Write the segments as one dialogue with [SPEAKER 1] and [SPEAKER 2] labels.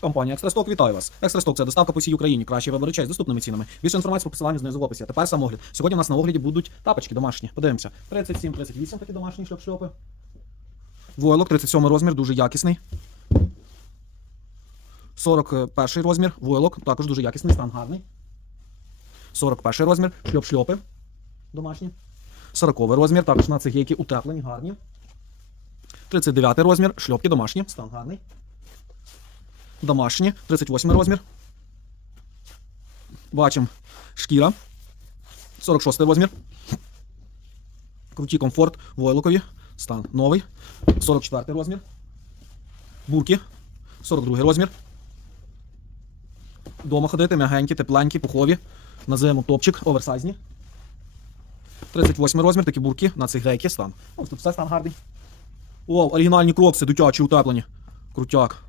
[SPEAKER 1] Компанія Екстрасток вітаю вас. Екстрасток це доставка по всій Україні. Кращий вибір речей з доступними цінами. Більше інформації по посиланню знизу в описі. А тепер самогляд. Сьогодні у нас на огляді будуть тапочки домашні. Подивимося. 37-38 такі домашні шльоп-шльопи. Войлок 37 розмір, дуже якісний. 41 розмір, войлок, також дуже якісний, стан гарний. 41 розмір, шльоп-шльопи домашні. 40 розмір, також на цигейки утеплені, гарні. 39 розмір, шльопки домашні, стан гарний. Домашні, 38 розмір. Бачимо шкіра. 46 розмір. Круті комфорт, войлокові. Стан новий. 44 розмір. Бурки. 42 розмір. Дома ходити, м'ягенькі, тепленькі, пухові. На зиму топчик, оверсайзні. 38 розмір, такі бурки на цих грейки стан. Ось тут все стан гарний. О, оригінальні крокси, дитячі, утеплені. Крутяк.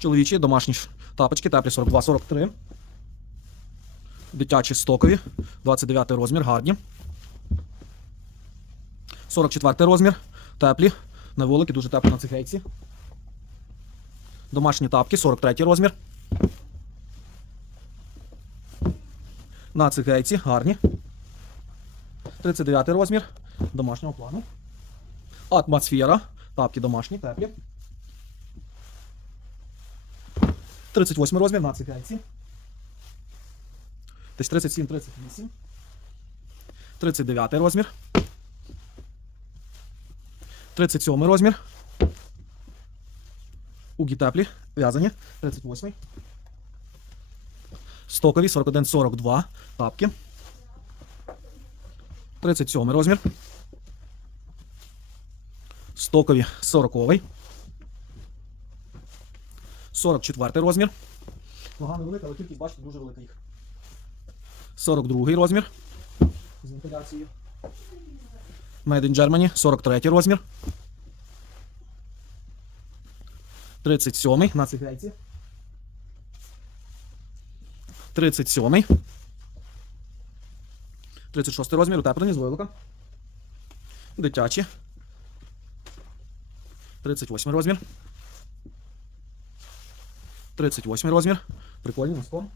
[SPEAKER 1] Чоловічі, домашні тапочки, теплі 42-43. Дитячі стокові. 29 розмір, гарні. 44 розмір. Теплі. Невеликі, дуже теплі на цих гейці. Домашні тапки, 43 розмір. На цих гейці, гарні. 39 розмір. Домашнього плану. Атмосфера. Тапки домашні, теплі. 38 розмір на цих гейці. Десь 37-38. 39 розмір. 37 розмір. Угі теплі, в'язані. 38. Стокові 41-42. Тапки. 37 розмір. Стокові 40. 44 розмір. Нога невелика, але кількість, бачите, дуже велика їх. 42 розмір. З вентиляцією. Made in Germany, 43 розмір. 37 на цих 37 36 розмір, утеплені з войлока. Дитячі. 38 розмір. 38 розмір. Прикольний носком.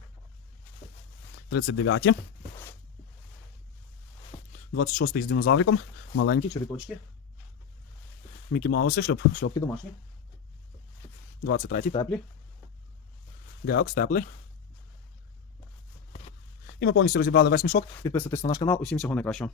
[SPEAKER 1] 39. 26 з динозавриком. Маленькі черепочки. Мікі Мауси, шльоп, шльопки домашні. 23 теплі. Геокс теплий. І ми повністю розібрали весь мішок. Підписуйтесь на наш канал. Усім всього найкращого.